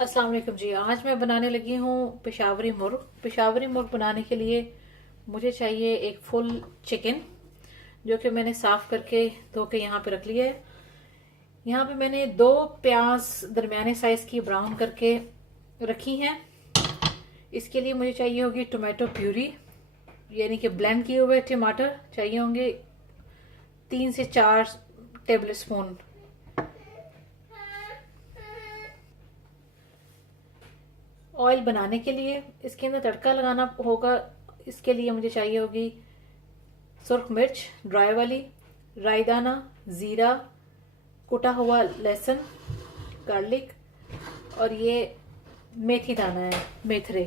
अस्सलाम वालेकुम जी। आज मैं बनाने लगी हूँ पेशावरी मुर्ग। पेशावरी मुर्ग बनाने के लिए मुझे चाहिए एक फुल चिकन, जो कि मैंने साफ करके धो के यहाँ पे रख लिया है। यहाँ पे मैंने 2 प्याज दरमियाने साइज की ब्राउन करके रखी हैं। इसके लिए मुझे चाहिए होगी टोमेटो प्यूरी, यानी कि ब्लेंड किए हुए टमाटर चाहिए होंगे 3 से 4 टेबल स्पून। ऑयल बनाने के लिए इसके अंदर तड़का लगाना होगा। इसके लिए मुझे चाहिए होगी सुर्ख मिर्च ड्राई वाली, राई दाना, जीरा, कुटा हुआ लहसुन, गार्लिक, और ये मेथी दाना है, मेथरे।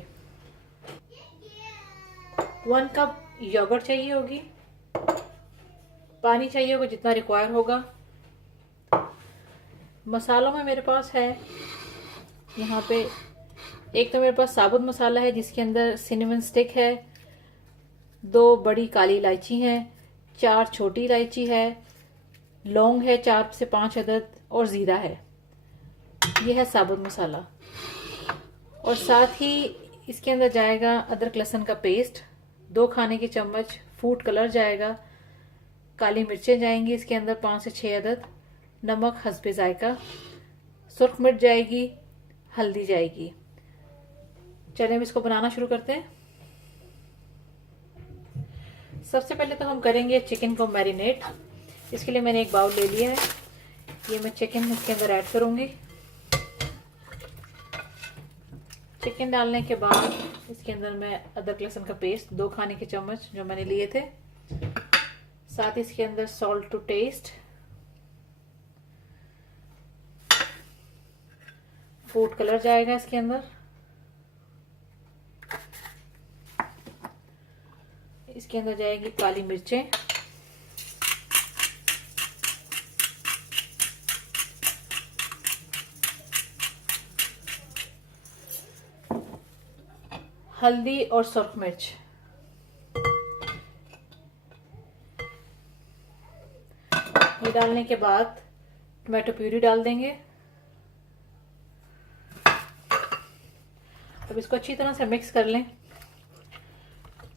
1 कप योगर्ट चाहिए होगी। पानी चाहिए होगा जितना रिक्वायर होगा। मसालों में मेरे पास है यहाँ पे, एक तो मेरे पास साबुत मसाला है जिसके अंदर सिनेमन स्टिक है, 2 बड़ी काली इलायची है, 4 छोटी इलायची है, लौंग है 4 से 5 अदद, और जीरा है। यह है साबुत मसाला। और साथ ही इसके अंदर जाएगा अदरक लहसुन का पेस्ट, 2 खाने के चम्मच फूड कलर जाएगा, काली मिर्चें जाएंगी इसके अंदर 5 से 6 अदद, नमक हस्बे जायका, सुर्ख मिर्च जाएगी, हल्दी जाएगी। चलिए हम इसको बनाना शुरू करते हैं। सबसे पहले तो हम करेंगे चिकन को मैरिनेट। इसके लिए मैंने एक बाउल ले लिया है। ये मैं चिकन इसके अंदर ऐड करूंगी। चिकन डालने के बाद इसके अंदर मैं अदरक लहसुन का पेस्ट 2 खाने के चम्मच जो मैंने लिए थे, साथ ही इसके अंदर salt to taste, food colour जाएगा इसके अंदर, इसके अंदर जाएगी काली मिर्चें, हल्दी और सुर्ख मिर्च। ये डालने के बाद टोमेटो प्यूरी डाल देंगे। अब इसको अच्छी तरह से मिक्स कर लें।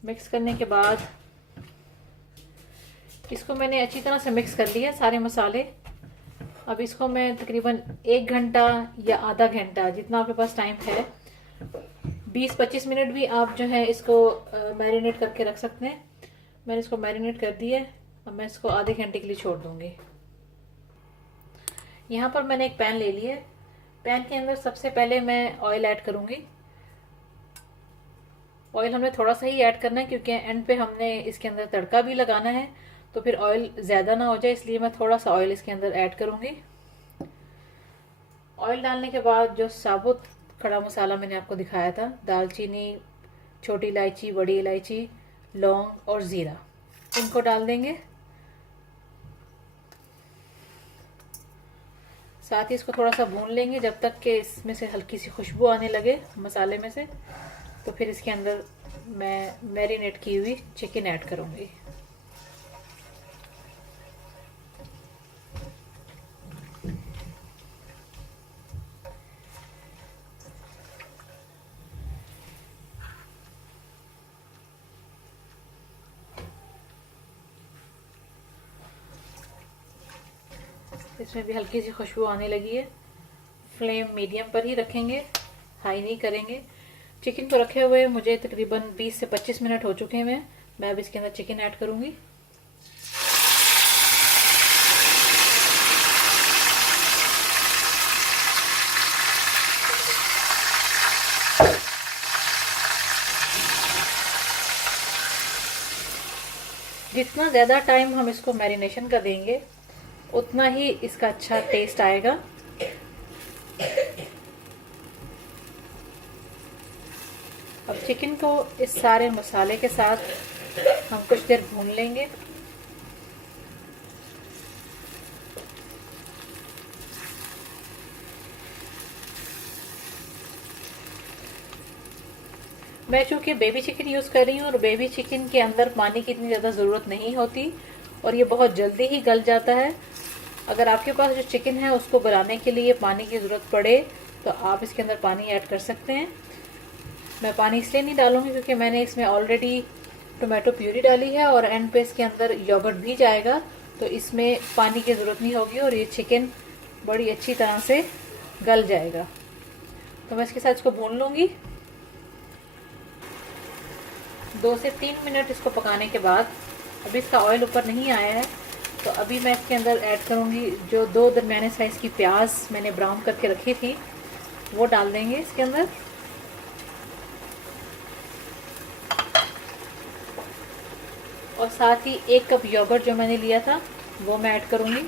मिक्स करने के बाद इसको मैंने अच्छी तरह से मिक्स कर लिया सारे मसाले। अब इसको मैं तकरीबन 1 घंटा या आधा घंटा, जितना आपके पास टाइम है, 20-25 मिनट भी आप जो है इसको मैरिनेट करके रख सकते हैं। मैंने इसको मैरिनेट कर दिया है। अब मैं इसको आधे घंटे के लिए छोड़ दूंगी। यहाँ पर मैंने एक पैन ले लिया है। पैन के अंदर सबसे पहले मैं ऑयल ऐड करूंगी। ऑयल हमने थोड़ा सा ही ऐड करना है क्योंकि एंड पे हमने इसके अंदर तड़का भी लगाना है, तो फिर ऑयल ज़्यादा ना हो जाए, इसलिए मैं थोड़ा सा ऑयल इसके अंदर ऐड करूंगी। ऑयल डालने के बाद जो साबुत खड़ा मसाला मैंने आपको दिखाया था, दालचीनी, छोटी इलायची, बड़ी इलायची, लौंग और ज़ीरा, इनको डाल देंगे। साथ ही इसको थोड़ा सा भून लेंगे जब तक कि इसमें से हल्की सी खुशबू आने लगे मसाले में से। तो फिर इसके अंदर मैं मैरिनेट की हुई चिकन ऐड करूंगी। इसमें भी हल्की सी खुशबू आने लगी है। फ्लेम मीडियम पर ही रखेंगे, हाई नहीं करेंगे। चिकन को रखे हुए मुझे तकरीबन 20 से 25 मिनट हो चुके हैं। मैं अब इसके अंदर चिकन ऐड करूंगी। जितना ज़्यादा टाइम हम इसको मैरिनेशन का देंगे उतना ही इसका अच्छा टेस्ट आएगा। अब चिकन को इस सारे मसाले के साथ हम कुछ देर भून लेंगे। मैं चूंकि बेबी चिकन यूज़ कर रही हूँ और बेबी चिकन के अंदर पानी की इतनी ज़्यादा ज़रूरत नहीं होती और ये बहुत जल्दी ही गल जाता है। अगर आपके पास जो चिकन है उसको गलाने के लिए पानी की ज़रूरत पड़े तो आप इसके अंदर पानी ऐड कर सकते हैं। मैं पानी इसलिए नहीं डालूंगी क्योंकि मैंने इसमें ऑलरेडी टोमेटो प्यूरी डाली है और एंड पे इसके अंदर योगर्ट भी जाएगा, तो इसमें पानी की ज़रूरत नहीं होगी और ये चिकन बड़ी अच्छी तरह से गल जाएगा। तो मैं इसके साथ इसको भून लूँगी। 2 से 3 मिनट इसको पकाने के बाद, अभी इसका ऑयल ऊपर नहीं आया है, तो अभी मैं इसके अंदर ऐड करूँगी जो 2 दरमियाने साइज़ की प्याज मैंने ब्राउन करके रखी थी, वो डाल देंगे इसके अंदर। और साथ ही 1 कप योगर्ट जो मैंने लिया था वो मैं ऐड करूँगी।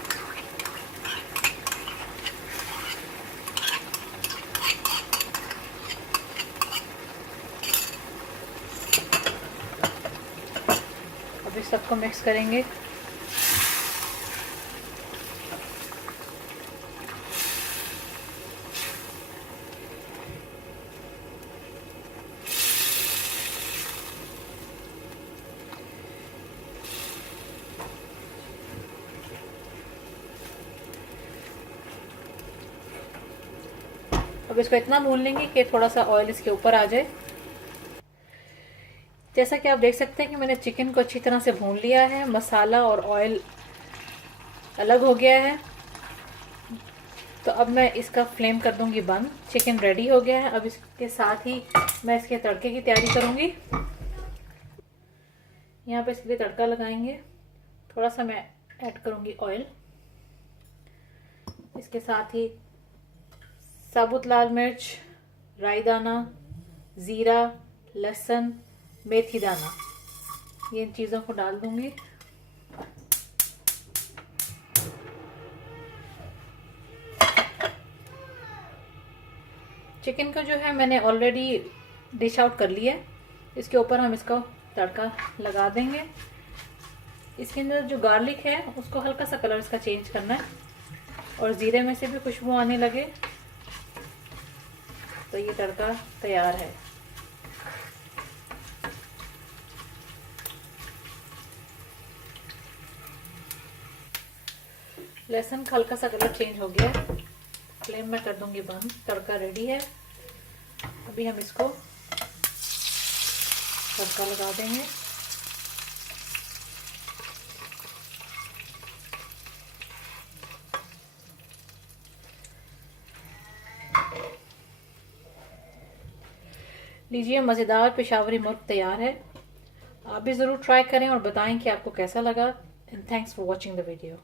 अभी सबको मिक्स करेंगे। अब इसको इतना भून लेंगे कि थोड़ा सा ऑयल इसके ऊपर आ जाए। जैसा कि आप देख सकते हैं कि मैंने चिकन को अच्छी तरह से भून लिया है, मसाला और ऑयल अलग हो गया है। तो अब मैं इसका फ्लेम कर दूंगी बंद। चिकन रेडी हो गया है। अब इसके साथ ही मैं इसके तड़के की तैयारी करूंगी। यहाँ पे इसके लिए तड़का लगाएंगे। थोड़ा सा मैं ऐड करूंगी ऑयल। इसके साथ ही साबुत लाल मिर्च, राई दाना, ज़ीरा, लहसुन, मेथी दाना, ये इन चीज़ों को डाल दूंगी। चिकन को जो है मैंने ऑलरेडी डिश आउट कर लिया है। इसके ऊपर हम इसका तड़का लगा देंगे। इसके अंदर जो गार्लिक है उसको हल्का सा कलर इसका चेंज करना है और ज़ीरे में से भी खुशबू आने लगे तो ये तड़का तैयार है। लहसुन का हल्का सा कलर चेंज हो गया। फ्लेम में कर दूंगी बंद। तड़का रेडी है। अभी हम इसको तड़का लगा देंगे। लीजिए, मज़ेदार पेशावरी मुर्ग तैयार है। आप भी ज़रूर ट्राई करें और बताएं कि आपको कैसा लगा। And thanks for watching the video.